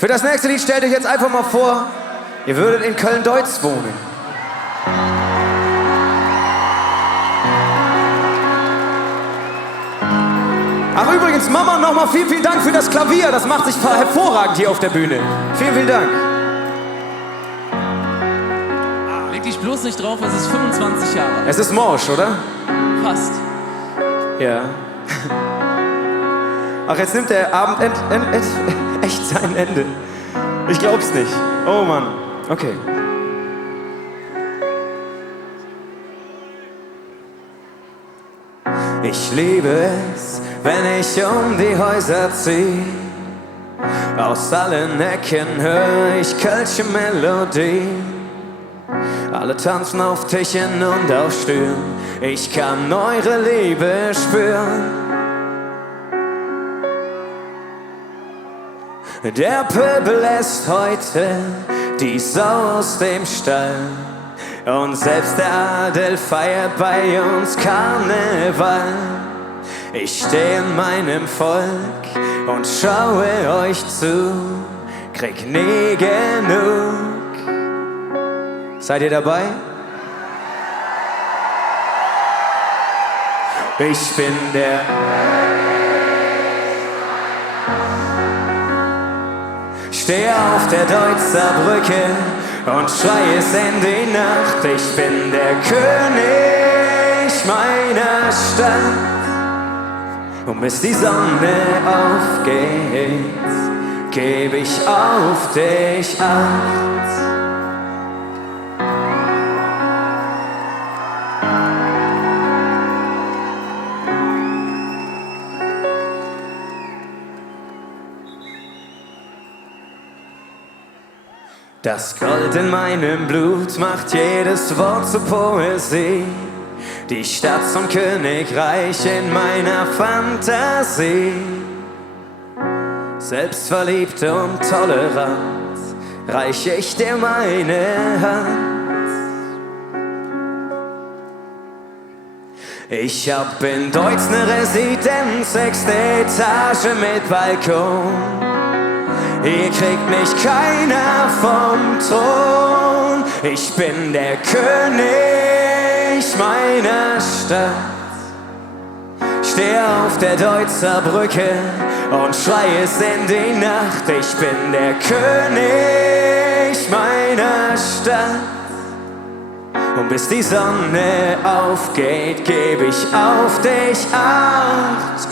Für das nächste Lied stellt euch jetzt einfach mal vor, ihr würdet in Köln-Deutz wohnen. Ach übrigens, Mama, nochmal vielen Dank für das Klavier. Das macht sich hervorragend hier auf der Bühne. Vielen Dank. Leg dich bloß nicht drauf, es ist 25 Jahre alt. Es ist morsch, oder? Fast. Ja. Ach, jetzt nimmt der Abend echt sein Ende. Ich glaub's nicht. Oh Mann. Okay. Ich liebe es, wenn ich um die Häuser zieh. Aus allen Ecken höre ich kölsche Melodie. Alle tanzen auf Tischen und auf Stühlen. Ich kann eure Liebe spüren. Der Pöbel lässt heute die Sau aus dem Stall. Und selbst der Adel feiert bei uns Karneval. Ich stehe in meinem Volk und schaue euch zu, krieg nie genug. Seid ihr dabei? Ich bin der Steh auf der Deutzer Brücke und schrei es in die Nacht. Ich bin der König meiner Stadt. Und bis die Sonne aufgeht, geb ich auf dich Acht. Das Gold in meinem Blut macht jedes Wort zur Poesie. Die Stadt zum Königreich in meiner Fantasie. Selbstverliebt und tolerant reiche ich dir meine Hand. Ich hab in Deutz ne Residenz, 6. Etage mit Balkon. Hier kriegt mich keiner vom Thron. Ich bin der König meiner Stadt. Steh auf der Deutzer Brücke und schrei es in die Nacht. Ich bin der König meiner Stadt. Und bis die Sonne aufgeht, geb ich auf dich Acht.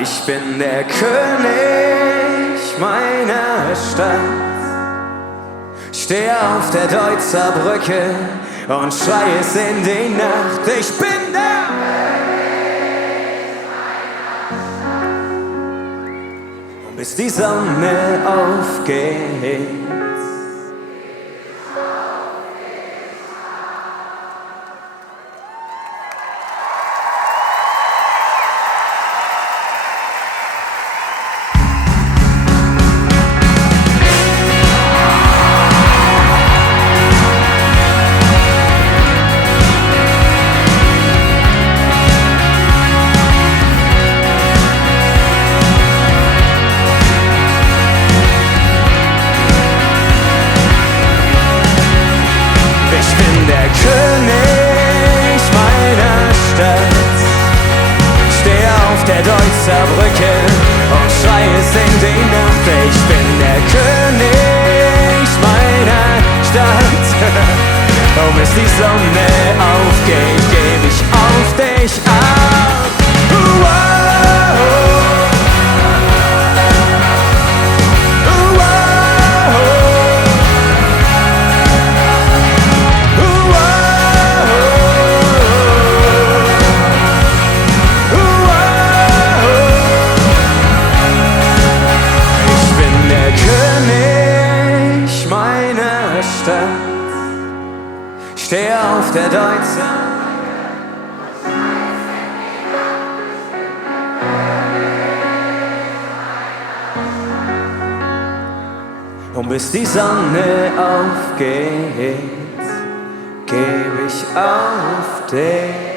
Ich bin der König meiner Stadt. Steh auf der Deutzer Brücke und schrei es in die Nacht. Ich bin der König meiner Stadt. Und bis die Sonne aufgeht. Der Deutzer Brücke und schrei es in die Nacht. Ich bin der König meiner Stadt. Und bis die Sonne aufgeht, geb ich auf dich Acht. Steh auf der Deutzer. Und bis die Sonne aufgeht, geb ich auf dich.